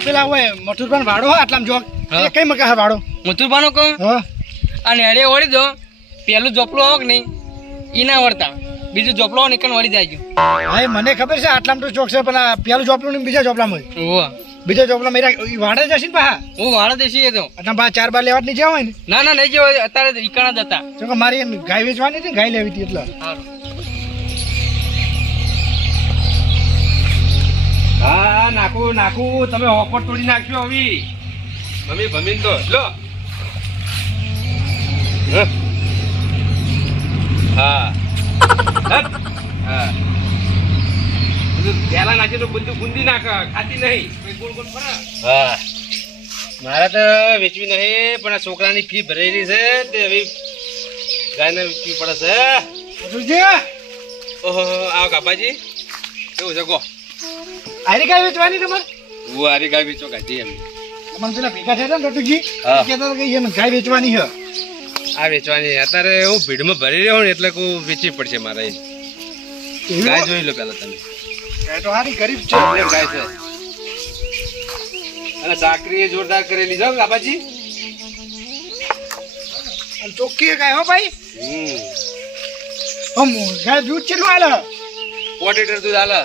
આપણે પેલા હોય મથુરભાઈ ભાડો હોય આટલામ જો હા. એ કઈ મકા હે ભાડો મથુરભાનો કહો હા. આ નેડે ઓળી દો. પેલું જોપલો હોક નહીં. ઈ ના વળતા. બીજું જોપલો હોય ને વળી જાય હા મને ખબર છે આટલામ તો ચોક છે પણ આ પેલું જોપલું ને બીજા ચોપલામાં હોય. બીજા જોપલા મેરા વાડે જશે ને પાહા? હું વાડે દેશી એ તો. આટલા બા ચાર બાર લેવા નહીં જવા હોય ને? ના ના નહીં જેવો અત્યારે ઈકણા જતા જો કે મારી ગાય વેચવાની હતી ગાય લેવી હતી એટલે. સારું. હા નાખું નાખું. તમે હોપટ તોડી નાખ્યો આવી. મમ્મી ભમીન તો. લો. હ. હા. પેલા નાખી તો બધું બુંદી નાખ. ખાતી નહીં. ગોળ ગોળ ફરે. હા. મારે તો વેચવી નહીં પણ આ છોકરાની ફી ભરેલી છે તે હવે ગાયને વેચવી પડે છે. ઓહો આવો કાપાજી કેવું છે કહો? આરી ગાય વેચવાની તમારે? હું આરી ગાય વેચો કાઢી એમ. મને પેલા ભેગા થયા ને હા. કહેતા કે એમ ગાય વેચવાની છે આ વેચવાની અત્યારે હું ભીડમાં ભરી રહ્યો ને એટલે કોઈ વેચવી પડશે મારે. ગાય જોઈ લો પેલા તમે. ગાય તો હારી ગરીબ છે. ગાય છે. અને સાકરી જોરદાર કરેલી છે બાબાજી. ચોખ્ખી ગાય હો ભાઈ. હમ. ગાય દૂધ કેટલું આલે? ઓડિટર દૂધ હાલે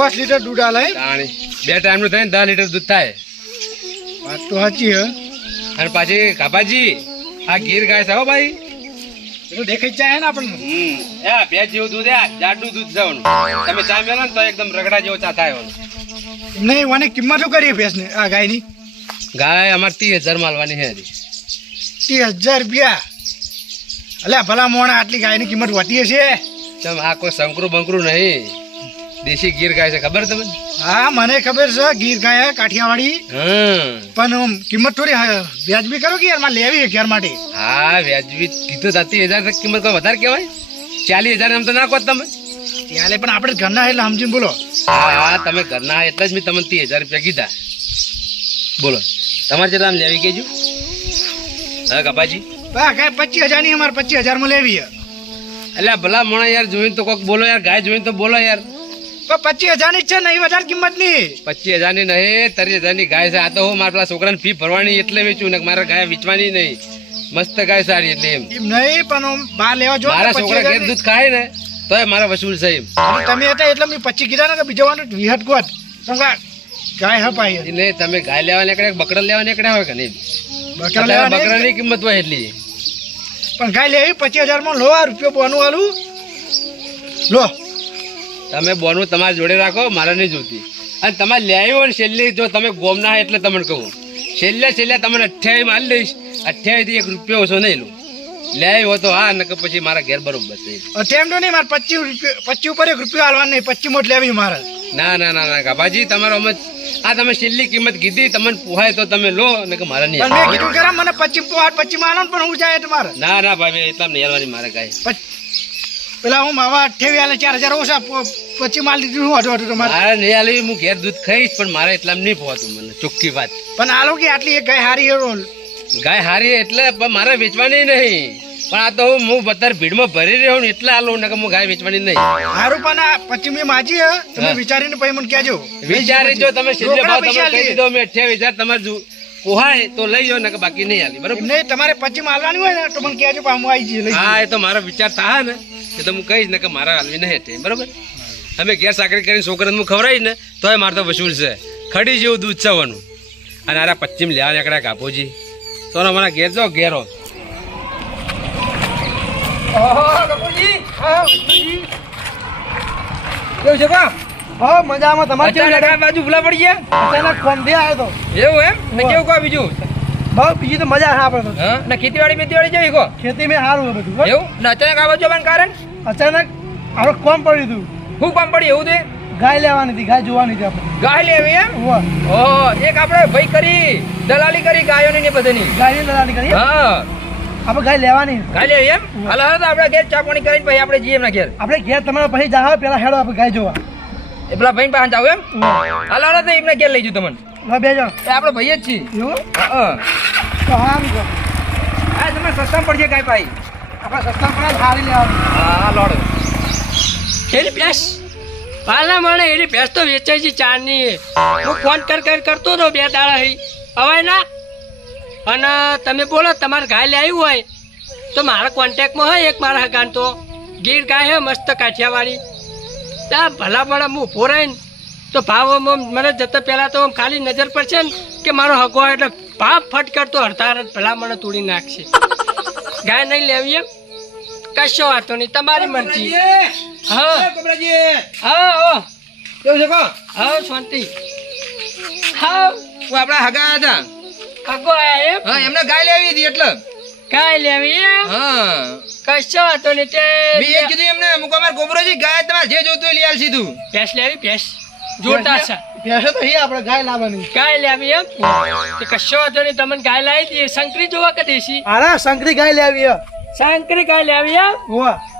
પાંચ લીટર દૂધ આલે પાણી બે ટાઈમનું થાય દસ લીટર દૂધ થાય. વાત તો સાચી હે. અને પાછી કાપાજી આ ગીર ગાય છે હો ભાઈ. પેલું દેખાઈ જાય ને આપણને. હમ. એ ભેંસ જેવું દૂધ આ જાડું દૂધ જવાનું તમે ચા મેલો ને તો એકદમ રગડા જેવો ચા થાય નહીં એમને કિંમત શું કરી ભેંસની આ ગાયની? ગાય અમારે ત્રીસ હજાર માલવાની છે ત્રીસ હજાર રૂપિયા. અલ્યા ભલા મોણા આટલી ગાયની કિંમત વધી હશે. ચમ આ કોઈ શંકરું બંકરું નહીં. દેશી ગીર ગાય છે ખબર તમને? હા મને ખબર છે ગીર ગાય કાઠિયાવાડી. પણ કિંમત થોડી વ્યાજબી કરો કે યારમાં લેવી ઘેર માટે? હા વ્યાજબી કીધું સાતી હજાર કિંમત કોઈ વધારે કહેવાય. ચાલીસ હજાર એમ તો ના કહો તમે. ત્યારે પણ આપણે ઘરના એટલે સમજીને બોલો. હા તમે ઘરના એટલે જ મેં તમને ત્રીસ હજાર રૂપિયા કીધા. બોલો તમારે જેટલા લેવી કેજો હા કપાજી. હા ગાય પચીસ હજારની અમારે પચીસ હજારમાં લેવી એટલે ભલા મોણા યાર જોઈને તો કોક બોલો યાર ગાય જોઈને તો બોલો યાર. પચીસ હજારની ની છે નહીં વધારે કિંમતની પચીસ હજારની નહીં ત્રીસ હજારની ગાય છે. આ તો હું મારા પેલા છોકરાને ફી ભરવાની એટલે વેચું ને મારે ગાય વેચવાની નહીં. મસ્ત ગાય સારી એટલે એમ. નહીં પણ બહાર લેવા જો મારા છોકરા ઘેર દૂધ ખાય ને તોય મારા વસૂલ છે એમ. તમે હતા એટલે મેં પચીસ કીધા ને કે બીજો વાનું વિહટ સમજા ગાય હપાઈ એટલે તમે ગાય લેવા નીકળે બકરા લેવા નીકળ્યા હોય કે નહીં? બકરા બકરાની કિંમત હોય એટલી. પણ ગાય લેવી પચીસ હજારમાં લો આ રૂપિયો બોનું આલું. લો. તમે બોનું તમારી જોડે રાખો મારે નહીં જોતી. અને તમારે લેવી હોય ને છેલ્લી જો તમે ગોમના હોય એટલે તમને કહું. છેલ્લે છેલ્લે તમને અઠ્યાવી માલ લઈશ. અઠ્યાવીથી એક રૂપિયો ઓછો નહીં લઉં. લેવી હોય તો હા નકર પછી મારા ઘેર બરોબર છે. અઠ્યાવી તો નહીં મારે પચીસ રૂપિયા પચીસ ઉપર એક રૂપિયો હાલવાનો નહીં. પચીસ મોટ લેવી મારે. ના ના ના ના ગાભાજી તમારો અમે આ તમે છેલ્લી કિંમત કીધી તમને પોહાય તો તમે લો ને કે મારે નહીં. કીધું ખરા મને પચીસ પોહાટ પચીસમાં પણ હું જાય તમારે ના ના ભાઈ એટલા નહીં હાલવાની મારે કાંઈ. પેલા હું માવા અઠ્યાવી હાલે ચાર હજાર ઓછા પછી માલ લીધું હું અઢો અઢો તમારે? મારે નહીં આલે હું ઘેર દૂધ ખાઈશ પણ મારે એટલામાં નહીં પહોંચતું મને ચોખ્ખી વાત. પણ આલો કે આટલી એક ગાય હારી રોલ. ગાય હારી એટલે પણ મારે વેચવાની નહીં. પણ આ તો હું હું બધા ભીડમાં ભરી રહ્યો ને એટલે આલો ને કે હું ગાય વેચવાની નહીં. હારું પણ આ મેં માજી હે તમે વિચારીને પછી મને કહેજો. વિચારી જો તમે છેલ્લે ભાવ તમે કહી દીધો મેં અઠ્યાવીસ હજાર તમારે પોહાય તો લઈ જાઓ ને કે બાકી નહીં આલી બરોબર? નહીં તમારે પછી માલવાની હોય ને તો મને કહેજો પણ હું આવી જઈએ હા એ તો મારો વિચાર થાય ને. એ તો હું કહીશ ને કે મારા હાલવી નહીં હતી બરાબર? તમે ઘેર સાકરી કરીને છોકરાને હું ખવડાવીશ ને તોય મારે તો વસૂલ છે. ખડી જેવું દૂધ છવાનું અને આરા પશ્ચિમ લેવા નીકળ્યા કાપોજી. તો મારા ઘેર જો ઘેરો હા મજામાં. તમારે બાજુ ભૂલા પડી ગયા? અચાનક આવ્યો તો. એવું એમ? કેવું કહો બીજું? બહુ બીજી તો મજા હા? આપણે ને ખેતીવાડી બેતીવાડી જેવી ખેતી મેં સારું બધું. એવું? ને અચાનક આ બાજુ આવવાનું કારણ? અચાનક આપણે કોમ પડ્યું હતું. શું કામ પડ્યું એવું તે ગાય લેવાની હતી ગાય જોવાની હતી આપણે. ગાય લેવી એમ. ઓહો એક આપણે ભાઈ કરી દલાલી કરી ગાયોની ને બધાની. ગાયની દલાલી કરી હા. આપણે ગાય લેવાની. ગાય લેવી એમ? હાલ હાલ આપણે ઘેર ચાપણી કરીને પછી આપણે જઈએ એમના ઘેર. આપણે ઘેર તમારા પછી જાવ પેલા હેડો આપણે ગાય જોવા. એ પેલા ભાઈ પાસે જાવ એમ? હાલ હાલ તો એમને ઘેર લઈ જઉં તમને. બે એ આપણે ભાઈ જ છીએ એવું? હા. તમે સસ્તામાં પડશે ગાય પાઈ આપણે સસ્તા પડે સારી લેવાની હા તો વેચાય છે ચારની ફોન કર કર કરતો હતો બે દાડા હઈ ના. અને તમે બોલો, તમારે ગાય લાવી હોય, તો મારા કોન્ટેક્ટમાં હોય એક મારા હગાન તો. ગીર ગાય હે, મસ્ત કાઠિયાવાડી. ત્યાં ભલા ભલા હું ઊભો રહીને, તો ભાવ મને જતા પહેલાં તો ખાલી નજર પડશે ને, કે મારો હગો એટલે ભાવ ફટ કરતો હડતા ભલા મને તોડી નાખશે. ગાય નહીં લેવી એમ. કશો વાતો નહીં તમારી મરજી. હા. હા ઓ કેવું છે કહો હા શાંતિ. હા. આપણા હગા હતા. હગો એમ? હા એમને ગાય લેવી હતી એટલે. ગાય લેવી એમ? હા. કશો વાતો નહીં તે મેં એ કીધું એમને મુકો અમાર ગોબરોજી ગાય તમારે જે જોતું લઈ તું. ભેંસ લેવી ભેંસ. જોતા છે. ભેંસો તો અહીં આપણે ગાય લાવવાની. ગાય લેવી એમ? કશો વાતો નહીં તમને ગાય લાવી દઈએ. શંકરી જોવા કે દેશી? અરે શંકરી ગાય લેવી હે. શંકરી ગાય લેવી.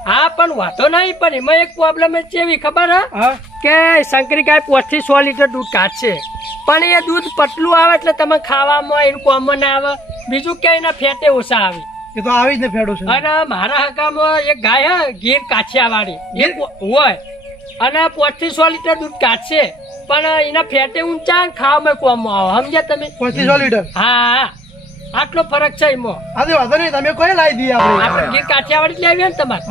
હા? પણ વાતો નહીં પણ એમાં એક પ્રોબ્લેમ જ છે એવી ખબર હા? કે શંકરી ગાય પાંચથી સો લીટર દૂધ કાઢશે. પણ એ દૂધ પતલું આવે એટલે તમે ખાવામાં એનું કોમન ના આવે. બીજું ક્યાંય ના ફેટે ઓછા આવે. એ તો આવી જ ને ફેડો છે. અને મારા હકામાં એક ગાય હે ગીર કાઠિયાવાડી. પો- હોય. અને પાંચથી સો લીટર દૂધ કાઢશે. પણ એના ફેટે ઊંચા ખાવામાં કોમમાં આવે. સમજ્યા તમે? પચીસો લીટર? હા. આટલો ફરક છે એમાં. અરે વાંધો નહીં તમે કોઈ લાવી દઈએ આપણે. આપણે ગીર કાઠિયાવાડી જ લેવી ને તમારે.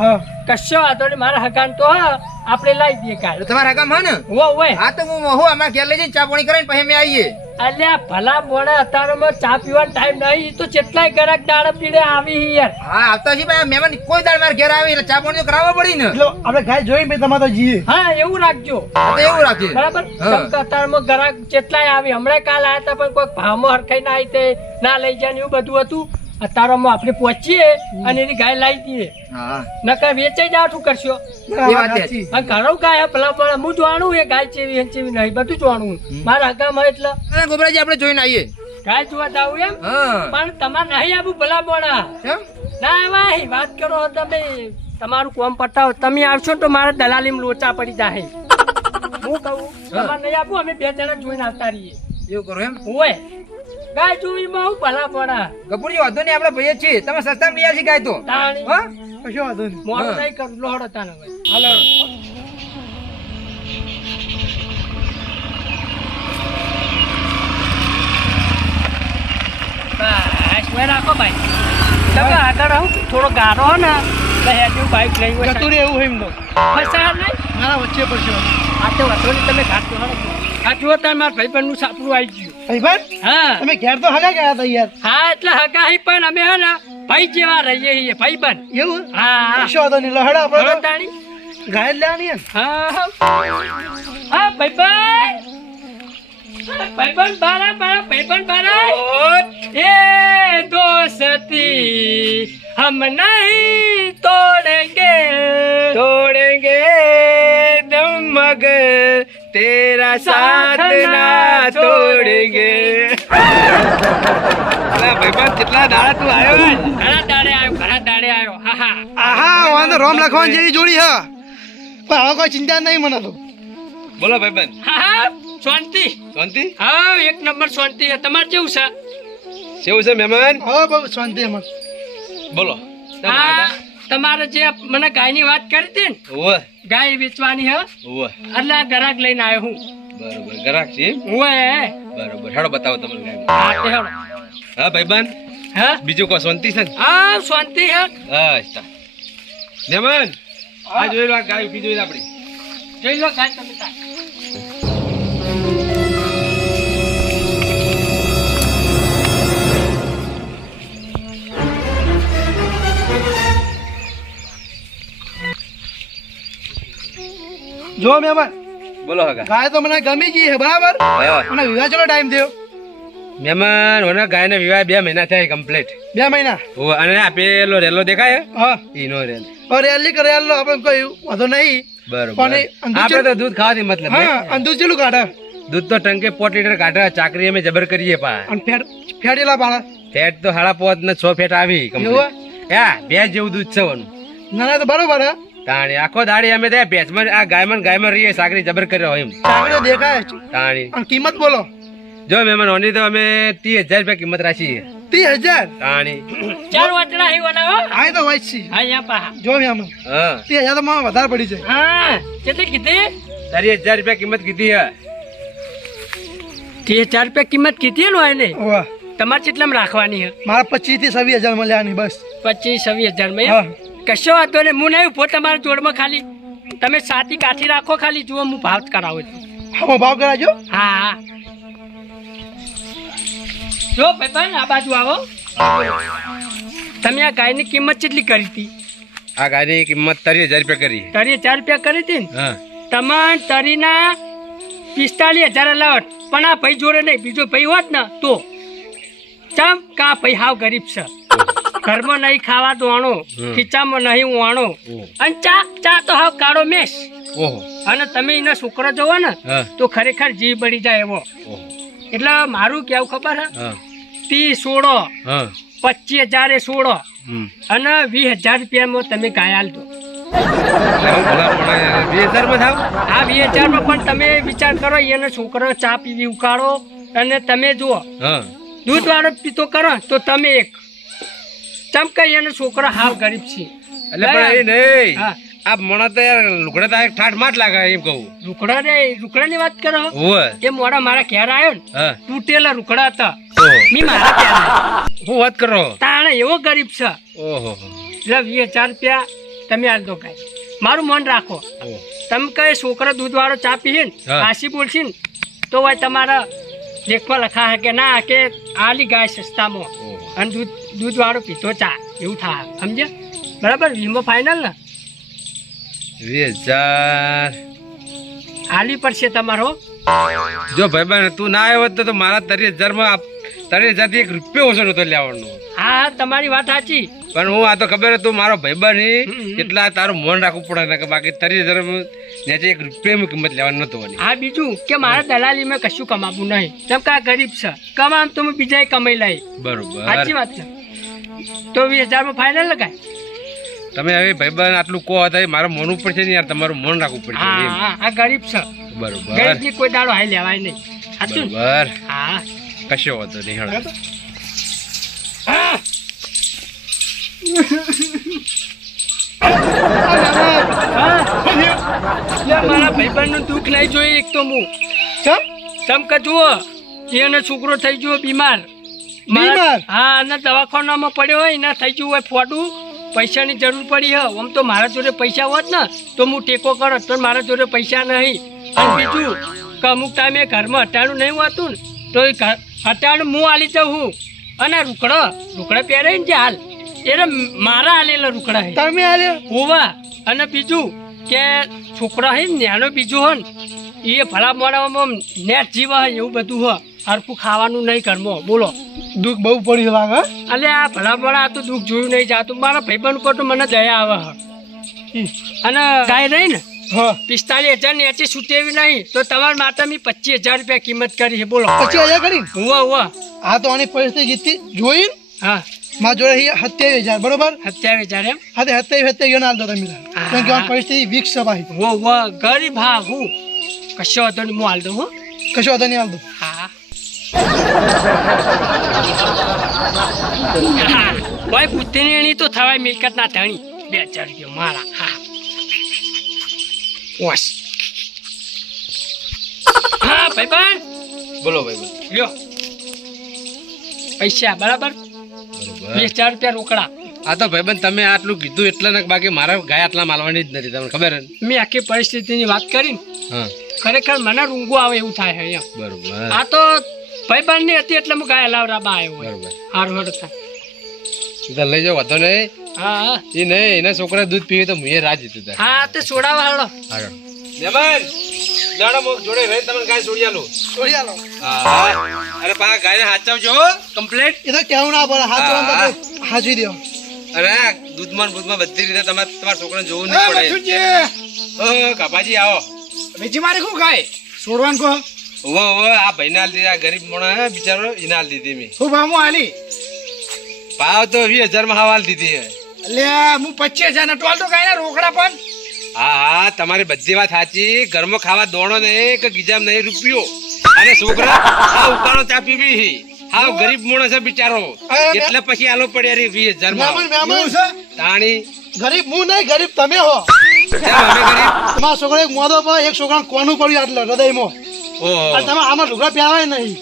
કશો વાંધો નહીં મારા હકાન તો આપણે લાવી દઈએ કાલ. તમારા હકામ હા ને? હોય હોય. હા તો હું હું અમારા ઘેર લઈ જઈને ચા પાણી કરીને પછી અમે આવીએ. અલ્યા ભલા મોડા અત્યારે ચા પીવાનો ટાઈમ નહીં તો કેટલાય ગરાક દાડા પીડે આવી યાર. હા આવતા છે ભાઈ મહેમાન કોઈ દાડ મારા ઘેર આવી એટલે ચા પાણી તો કરાવવા પડી ને. એટલે આપણે ગાય જોઈ ભાઈ તમારે તો જઈએ. હા એવું રાખજો. એવું રાખજો બરાબર? અત્યારે ગરાક કેટલાય આવી. હમણાં કાલ આવ્યા હતા પણ કોઈ ભાવમાં હરખાઈ ના આવી તે ના લઈ જાય ને એવું બધું હતું. અત્યારમાં આપણે પહોંચીએ અને એની ગાય લાવી દઈએ નકર વેચાઈ જાય શું કરશો. ઘણો ગાય પેલા પણ હું જાણું એ ગાય ચેવી ચેવી નહીં બધું જાણું મારા હગામાં એટલે ગોબરાજી આપણે જોઈને આવીએ. ગાય જોવા જાવ એમ પણ તમારે નહીં આવું ભલા મોડા ના ભાઈ વાત કરો તમે તમારું કોમ પટાવો તમે આવશો તો મારા દલાલીમાં લોચા પડી જાય હું કહું તમારે નહીં આપું અમે બે જણા જોઈને આવતા રહીએ. એવું કરો એમ? હોય. ગાય જોઈમાં હું ભલા પડા કપૂરજી વાંધો નહીં આપણે ભાઈ છીએ. તમે સસ્તા લઈ છી ગાય તો. હા? કશો વાંધો નહીં. મોડું હા. નહીં કરું લોહડો તાને ભાઈ હાલો. રાખો ભાઈ. તમે આગળ આવો થોડો ગાડો હો ને હેડ્યું બાઈક લઈ હોય જતું એવું હોય એમ તો. ફસાયા મારા વચ્ચે પડશે. આ તો વાંધો નહીં તમે ઘાટ તો તમે મારા ભાઈબંધનું સાપડું આવી ગયું. ભાઈ ભાઈ હા. તમે ઘેર તો હગા ગયા હતા યાર હા એટલે હગાઈ પણ અમે હે ને ભાઈ જેવા રહીએ છીએ ભાઈબંધ. એવું? હા. શોધો વાંધો નહીં લહડા આપણે હા તાણી ગાય લેવાની હે હા. હા ભાઈબંધ. ભાઈબંધ બારા બારા ભાઈબંધ બારા. એ દોસ્તી હમ નહીં તોડેંગે. તોડેંગે દમ મગર તેરા સાથ ના તોડેંગે અલા ભાઈબંધ કેટલા દાડા તું આવ્યો ઘણા દાડે આવ્યો ઘણા દાડે આવ્યો હા હા આહા વાંધો રોમ લખવાની જેવી જોડી હા પણ હવે કોઈ ચિંતા નહીં મને તો બોલો ભાઈબંધ હા હા શાંતિ શાંતિ હા એક નંબર શાંતિ છે તમારે કેવું છે કેવું છે મહેમાન હા બહુ શાંતિ એમાં બોલો હા તમારે જે મને ગાયની વાત કરી હતી ને ગાય વેચવાની હે એટલે આ ગ્રાહક લઈને આવ્યો હું. બરોબર. ગરાક છે? ઓય બરોબર. હેડો બતાવો તમને ગાય. હા તે હેડો. હા હા? બીજું કોઈ શાંતિ છે હા શાંતિ હે. અચ્છા મહેમાન આ જોઈ લો ગાય બીજું આપણી. જોઈ લો ગાય તમે તાર. જો મહેમાન. બોલો હગા. ગાય તો મને ગમી ગઈ છે બરાબર. અને વિવાહ ચલો ટાઈમ થયો. મહેમાન ગાય ને વિવાહ બે મહિના થયા કમ્પ્લીટ બે મહિના? અને આ પેલો રેલો દેખાય હા. ઈનો રેલ. હવે રેલી કરે રેલો આપણે કોઈ વધો નહીં. બરોબર. આપણે તો દૂધ ખાવાથી મતલબ હા? અને દૂધ ચેલું કાઢે. દૂધ તો ટંકે પોટ લીટર કાઢા ચાકરી અમે જબર કરીએ પા અને ફેટ ફેટેલા બાળા ફેટ તો હાડા પોત ને છ ફેટ આવી કમ્પ્લીટ હા? બે જેવું દૂધ છે ના ના તો બરોબર હે. તાણી આખો દાડી અમે ત્યાં ભેંસમાં આ ગાયમાં ગાયમાં રહીએ સાકરી જબર કર્યો હોય એમ. ચાકડે દેખાય તાણી. પણ કિંમત બોલો. જો મહેમાન ઓની તો અમે ત્રીસ હજાર રૂપિયા કિંમત રાખીએ ત્રીસ હજાર? તાણી. ચાર વાટડા હી બનાવો. આ તો હોય છે. હા યા પા. જો મહેમાન હા. ત્રીસ હજાર તો મને વધારે પડી જાય. હા કેટલી કીધી? ત્રીસ હજાર રૂપિયા કિંમત કીધી હે. ત્રીસ હજાર રૂપિયા કિંમત કીધી ને એને? વાહ. તમારે કેટલામાં રાખવાની હે? મારા પચીસથી છવ્વીસ હજાર મળ્યા બસ. પચીસ છવ્વીસ હજાર હા. માં કશો વાંધો નહીં. હું નહીં ઊભો તમારા જોડમાં ખાલી. તમે સાતી કાઠી રાખો ખાલી. જુઓ હું ભાવ કરાવું છું. ભાવ કરાજો હા હા. જો ભાઈ આ બાજુ આવો. તમે આ ગાયની કિંમત કેટલી કરી હતી? આ ગાયની કિંમત તરી હજાર રૂપિયા કરી. તરી હજાર રૂપિયા કરી હતી ને? હા. તમાર તરીના પિસ્તાલીસ હજાર લાવટ પણ આ ભાઈ જોડે નહીં. બીજો ભાઈ હોત ને તો? ચમ કા ભાઈ હાવ ગરીબ છે? ઘરમાં નહીં ખાવા દોણો. ખીચામાં નહીં વાણો અને ચા ચા તો હાવ કાળો મેસ. અને તમે એના છોકરો જોવો ને તો ખરેખર જીવ બળી જાય એવો. એટલે મારું કેવું ખબર હે? તી સોળો પચીસ હજાર એ સોળો. અને વીસ હજાર રૂપિયામાં તમે ગાયાલ થાવ? આ વીસ હજારમાં પણ તમે વિચાર કરો એને છોકરો ચા પીવી ઉકાળો. અને તમે જુઓ દૂધ વાળો પીતો કરો તો તમે એક. ચમકાઈ એને છોકરો હાલ ગરીબ છે. એટલે પણ એ નહીં. આ મોણા તો યાર લુકડા તો ઠાઠ માઠ લાગે એમ કહું. રૂકડા રે ની વાત કરો. એ મોડા મારા ઘેર આવ્યો ને તૂટેલા લુકડા હતા. મી મારા ઘેર હું વાત કરો? તાણે એવો ગરીબ છે. ઓહો. એટલે વીસ હજાર રૂપિયા તમે હાલ દો કાંઈ. મારું મન રાખો. તમે કઈ છોકરા દૂધ વાળો ચા પીએ ને. હાસી બોલશે ને તો ભાઈ તમારા લેખમાં લખા હે કે ના કે આલી ગાય સસ્તામાં. અને દૂધ દૂધ વાળો પીતો ચા એવું થા સમજ્યા? બરાબર? વીમો ફાઇનલ ને? વીસ હજાર. આલી પડશે તમારો. જો ભાઈ તું ના આવ્યો તો મારા ત્રીસ હજારમાં ત્રીસ હજારથી એક રૂપિયો ઓછો નહોતો લેવાનો. હા હા તમારી વાત સાચી. પણ હું આ તો ખબર તું મારો ભાઈબંધ. એટલા તારું મન રાખવું પડે કે બાકી તારી ધર્મ નેચે એક રૂપિયાની કિંમત લેવાનું નતો હા બીજું કે મારા દલાલીમાં કશું કમાવું નહીં. જેમ કે આ ગરીબ છે. કમામ તો હું બીજા કમાઈ લઈ. બરોબર. સાચી વાત છે. તો વીસ હજારમાં ફાઇનલ લગાય. તમે હવે ભાઈબંધ આટલું કહો હતા મારે ઉપર છે ને યાર તમારું મન રાખવું પડશે હા આ ગરીબ છે. બરોબર. ગરીબની કોઈ દાડો હાઈ લેવાય નહીં. સાચું? બરોબર. હા. કશો વાંધો નહીં. હા. મારા ભાઈબંધનું દુઃખ નહીં જોઈએ એક તો હું ચમ? તમ કે એને છોકરો થઈ ગયો બીમાર. મારા- બીમાર? હા અને દવાખાનામાં પડ્યો હોય ને થઈ ગયું હોય ફોટું પૈસાની જરૂર પડી હે આમ તો મારા જોડે પૈસા હોત ને તો હું ટેકો કરત પણ મારા જોડે પૈસા નહીં. અને બીજું કે અમુક ટાઈમે ઘરમાં અટાણું નહીં હોતું ને તો એ ઘર- હું આલી જાઉં હું. અને રૂકડો રૂકડા પહેરે ને જે હાલ. એને મારા આલેલા રૂકડા હે તમે આલ્યો હોવા અને બીજું કે છોકરા હે ને નાનો બીજું હોય એ ભલા મોડામાં નેટ જીવા હે એવું બધું હોય હરખું ખાવાનું નહીં ઘરમાં. બોલો. દુઃખ બહુ પડ્યું લાગે? એટલે આ ભલા મોડા આ તો દુઃખ જોયું નહીં જાતું. મારા ભાઈબંધ ઉપર તો મને દયા આવે હ. અને ગાય રહી ને? હા. પિસ્તાલીસ હજારની એચી છૂટેવી નહીં તો તમારા માટે મેં પચીસ હજાર રૂપિયા કિંમત કરી છે. બોલો. પછી હજાર કરી હુવા હુવા. હા તો આની પરિસ્થિતિ જોઈ હા. મારા જોડે અહીંયા સત્યાવીસ હજાર બરોબર? સત્યાવીસ હજાર એમ? હા સત્યાવીસ સત્યાવીસ હાલ દો તમે. કેમ કે પરિસ્થિતિ વીક છે ભાઈ. હો હો ગરીબ હા હું. કશો હતો નહીં હું હાલ દઉં હો. કશો વાંધો નહીં હાલ હા. હા. ભાઈ પુત્રીની તો થવાય મિલકત ના ધણી. બે હજાર રૂપિયા મારા હા. ઓસ. હા ભાઈ ભાઈ બોલો ભાઈ લ્યો. પૈસા બરોબર? વીસ હજાર રૂપિયા રોકડા. આ તો ભાઈબંધ તમે આટલું કીધું એટલે ને બાકી મારા ગાય આટલા માલવાની જ નથી તમને ખબર હે મેં આખી પરિસ્થિતિની વાત કરી ખરેખર મને રૂંગો આવે એવું થાય અહીંયા. બરોબર. આ તો ભાઈ ની હતી એટલે હું ગાય લાવરાબા આવ્યો બરોબર. હારું હડ થાય. લઈ જાવ વાંધો નહીં. હા એ નહીં એના છોકરા દૂધ પીવે તો મેં રાહ જીતું હા તે છોડાવા હાલો. હાલો દાડો મોક જોડે રહી તમને ગાય છોડી આલો છોડી આલો હા. અરે પા ગાયને હાચવજો કમ્પ્લેટ એ તો કેવું ના પડે હાથ હા, હા. હાચવી દો. અરે દૂધમાં ને બધી રીતે તમારે તમારા છોકરાને જોવું નહીં પડે. કાપાજી આવો. બીજી મારી શું ખાય છોડવાનું કહો. ઓવો ઓવો આ ભાઈને હાલ દીધી આ ગરીબ મોણા બિચારો એને હાલ દીધી મેં. હું ભાવ આલી? ભાવ તો વીસ હજારમાં હાલ દીધી હે. હું પચીસ હજાર ટોલ તો ના રોકડા પણ. હા હા તમારી બધી વાત સાચી. ઘરમાં ખાવા દોણો નહીં કે ગીજામ નહીં રૂપિયો. અને છોકરા આ ઉકાળો ચા પીવી હા. ગરીબ માણસ છે બિચારો. એટલે પછી આલો પડ્યા રે વીસ હજાર તાણી. ગરીબ હું નહીં ગરીબ તમે હો. તમારા છોકરા એક મોદો પર એક છોકરા કોનું પડ્યું આટલે હૃદયમાં? ઓહો. તમે આમાં લુગડા પહેરાય નહીં.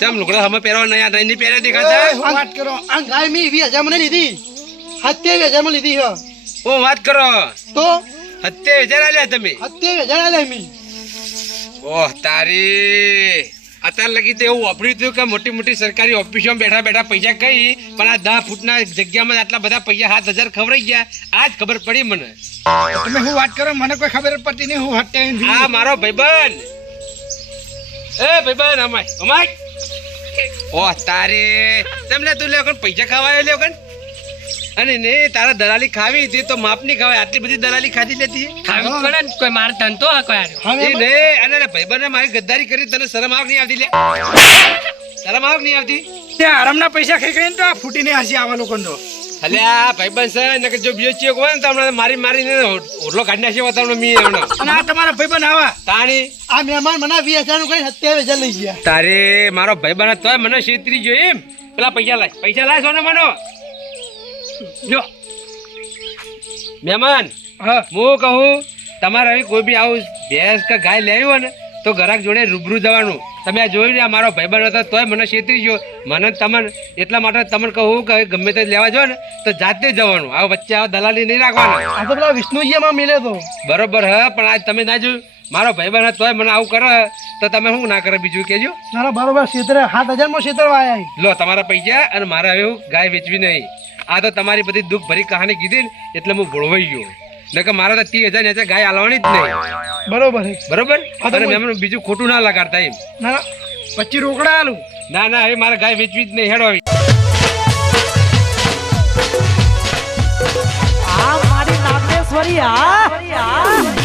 તેમ લુગડા અમે પહેરવા નહીં આ નહીં પહેરે દેખાતા. વાત કરો. આ ગાય મેં વીસ હજાર મને લીધી. સત્યાવીસ હજારમાં લીધી હો. ઓ વાત કરો. તો? સત્યાવીસ હજાર આલ્યા તમે? હત્તે હજાર આલ્યા મી ઓહ તારી. અત્યાર લગી તો એવું વાપર્યું હતું કે મોટી મોટી સરકારી ઓફિસોમાં બેઠા બેઠા પૈસા કઈ પણ આ દસ ફૂટના જગ્યામાં આટલા બધા પૈસા સાત હજાર ખવડાઈ ગયા. આજ ખબર પડી મને. તમે હું વાત કરો મને કોઈ ખબર પડતી નહીં હું હટે હા મારો ભાઈબન એ ભાઈબન અમાય અમાય. ઓહ તારે. તમને તું લે પૈસા ખાવાયો લ્યો કણ? અને ને તારા દલાલી ખાવી હતી તો માપની ખાવાય આટલી બધી દલાલી ખાધી લેતી ખાવી પડે ને કોઈ માર ધંધો હા કોઈ એ ને અને લે ભાઈબંધે મારી ગદ્દારી કરી તને શરમ આવક નહીં આવતી લે. શરમ આવક નહીં આવતી. ત્યાં આરામના પૈસા ખાઈ ખાઈને તો આ ફૂટીને હસી આવા લોકો તો અલે આ ભાઈબંધ છે ને કે જો બીજો ચેક હોય ને તો હમણાં મારી મારીને ઓરલો કાઢી નાખ્યો તમને મી હમણાં અને આ તમારા ભાઈબંધ આવા? તાણી. આ મહેમાન મને વીસ હજારનું કઈ સત્યાવીસ હજાર લઈ ગયા. તારે મારો ભાઈબંધ તોય મને છેતરી જોઈએ એમ. પેલા પૈસા લાય પૈસા લાય સોને મનો. જો મહેમાન હા. હું કહું તમારે હવે કોઈ બી આવું ભેંસ કે ગાય લેવી હોય ને તો ઘરાક જોડે રૂબરૂ જવાનું. તમે આ જોયું ને આ મારો ભાઈબંધ હતો તોય મને છેતરી ગયો. મને તમને એટલા માટે તમને કહું કે ગમે તે લેવા જાઓ ને તો જાતે જવાનું. આ વચ્ચે આ દલાલી નહીં રાખવાના. આ તો પેલા વિષ્ણુજીમાં મિલે તો. બરોબર હ પણ આજ તમે ના જોયું. મારો ભાઈબંધ તોય મને આવું કરે તો તમે શું ના કરે બીજું કેજો મારા બરોબર ક્ષેત્રે સાત હજારમાં આવ્યા લો તમારા પૈસા અને મારે હવે હું ગાય વેચવી નહીં. આ તો તમારી બધી દુઃખ ભરી કહાની કીધી ને એટલે હું ભોળવાઈ ગયો. નકર મારે તો ત્રીસ હજાર ને ગાય હાલવાની જ નહીં. બરોબર બરોબર? અને બોલ. મેં બીજું ખોટું ના લગાડતા એમ. ના પછી રોકડા આલું ના ના હવે મારે ગાય વેચવી જ નહીં હેડો આવી આ મારી નાગેશ્વરી આ